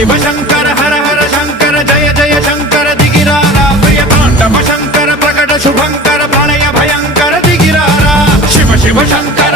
शिव शंकर हर हर शंकर जय जय शंकर दिगिरारा प्रिय तांडव शंकर प्रकट शुभंकर प्रलय भयंकर दिगिरारा शिव शिव शंकर